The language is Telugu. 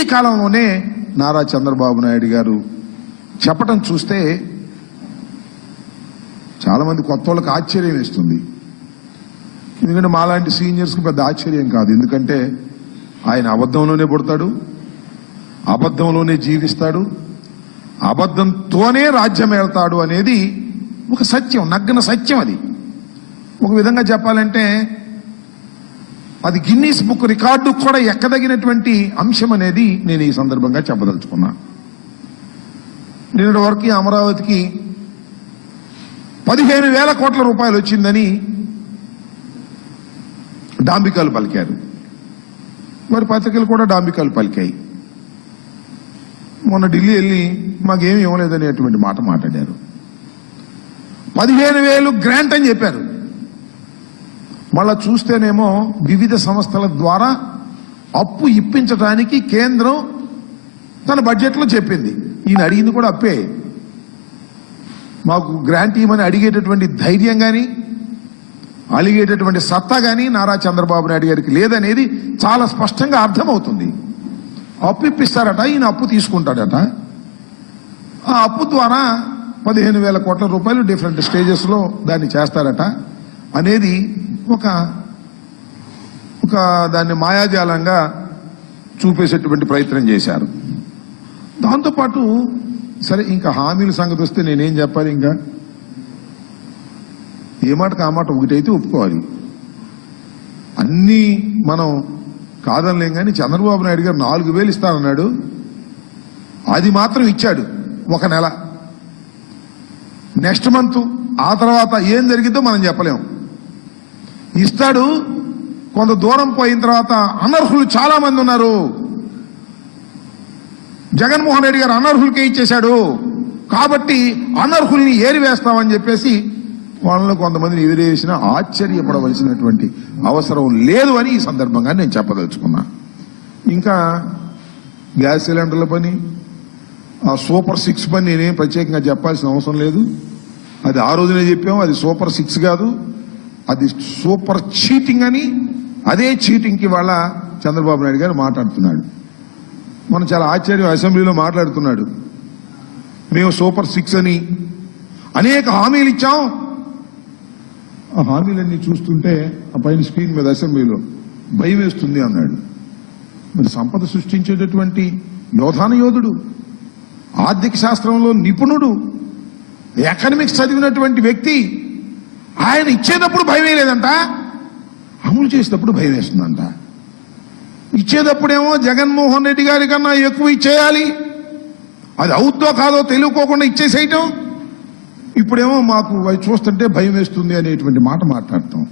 కొద్ది కాలంలోనే నారా చంద్రబాబు నాయుడు గారు చెప్పటం చూస్తే చాలా మంది కొత్త వాళ్ళకి ఆశ్చర్యం వేస్తుంది. ఎందుకంటే మాలాంటి సీనియర్స్కి పెద్ద ఆశ్చర్యం కాదు. ఎందుకంటే ఆయన అబద్ధంలోనే పుడతాడు, అబద్ధంలోనే జీవిస్తాడు, అబద్ధంతోనే రాజ్యం వెళ్తాడు అనేది ఒక సత్యం, నగ్న సత్యం. అది ఒక విధంగా చెప్పాలంటే అది గిన్నీస్ బుక్ రికార్డు కూడా ఎక్కదగినటువంటి అంశం అనేది నేను ఈ సందర్భంగా చెప్పదలుచుకున్నా. నిన్నటి వరకు అమరావతికి 15,000 కోట్ల రూపాయలు వచ్చిందని డాంబికాలు పలికారు. మరి పత్రికలు కూడా డాంబికాలు పలికాయి. మొన్న ఢిల్లీ వెళ్ళి మాకేమి ఇవ్వలేదనేటువంటి మాట మాట్లాడారు. 15,000 గ్రాంట్ అని చెప్పారు. మళ్ళా చూస్తేనేమో వివిధ సంస్థల ద్వారా అప్పు ఇప్పించడానికి కేంద్రం తన బడ్జెట్లో చెప్పింది. ఈయన అడిగింది కూడా అప్పే. మాకు గ్రాంట్ ఇవ్వమని అడిగేటటువంటి ధైర్యం కానీ అడిగేటటువంటి సత్తా కానీ నారా చంద్రబాబు నాయుడు గారికి లేదనేది చాలా స్పష్టంగా అర్థమవుతుంది. అప్పు ఇప్పిస్తారట, ఈయన అప్పు తీసుకుంటాడట. ఆ అప్పు ద్వారా 15,000 కోట్ల రూపాయలు డిఫరెంట్ స్టేజెస్లో దాన్ని చేస్తారట అనేది ఒక దాన్ని మాయాజాలంగా చూపేసేటువంటి ప్రయత్నం చేశారు. దాంతోపాటు సరే ఇంకా హామీల సంగతి వస్తే నేనేం చెప్పాలి? ఇంకా ఏ మాటకు ఆ మాట ఒకటైతే ఒప్పుకోవాలి. అన్నీ మనం కాదనలేం. కానీ చంద్రబాబు నాయుడు గారు 4,000 ఇస్తానన్నాడు, అది మాత్రం ఇచ్చాడు ఒక నెల. నెక్స్ట్ మంత్ ఆ తర్వాత ఏం జరిగిందో మనం చెప్పలేం. ఇస్తాడు, కొంత దూరం పోయిన తర్వాత అనర్హులు చాలా మంది ఉన్నారు, జగన్మోహన్ రెడ్డి గారు అనర్హులకే ఇచ్చేశాడు కాబట్టి అనర్హుల్ని ఏరివేస్తామని చెప్పేసి వాళ్ళలో కొంతమందిని ఎవిరేసినా ఆశ్చర్యపడవలసినటువంటి అవసరం లేదు అని ఈ సందర్భంగా నేను చెప్పదలుచుకున్నా. ఇంకా గ్యాస్ సిలిండర్ల పని, ఆ సూపర్ 6 పని నేనేం ప్రత్యేకంగా చెప్పాల్సిన అవసరం లేదు. అది ఆ రోజునే చెప్పాము, అది సూపర్ 6 కాదు, అది సూపర్ చీటింగ్ అని. అదే చీటింగ్కి వాళ్ళ చంద్రబాబు నాయుడు గారు మాట్లాడుతున్నాడు. మనం చాలా ఆశ్చర్యం, అసెంబ్లీలో మాట్లాడుతున్నాడు. మేము సూపర్ 6 అని అనేక హామీలు ఇచ్చాం. ఆ హామీలన్నీ చూస్తుంటే ఆ పైన స్క్రీన్ మీద అసెంబ్లీలో భయం వేస్తుంది అన్నాడు. మరి సంపద సృష్టించేటటువంటి యోధాన యోధుడు, ఆర్థిక శాస్త్రంలో నిపుణుడు, ఎకనామిక్స్ చదివినటువంటి వ్యక్తి, ఆయన ఇచ్చేటప్పుడు భయం వేయలేదంట, అమలు చేసేటప్పుడు భయం వేస్తుందంట. ఇచ్చేటప్పుడేమో జగన్మోహన్ రెడ్డి గారి కన్నా ఎక్కువ ఇచ్చేయాలి, అది అవుద్దో కాదో తెలియకోకుండా ఇచ్చేసేయటం. ఇప్పుడేమో మాకు అవి చూస్తుంటే భయం వేస్తుంది అనేటువంటి మాట మాట్లాడతాం.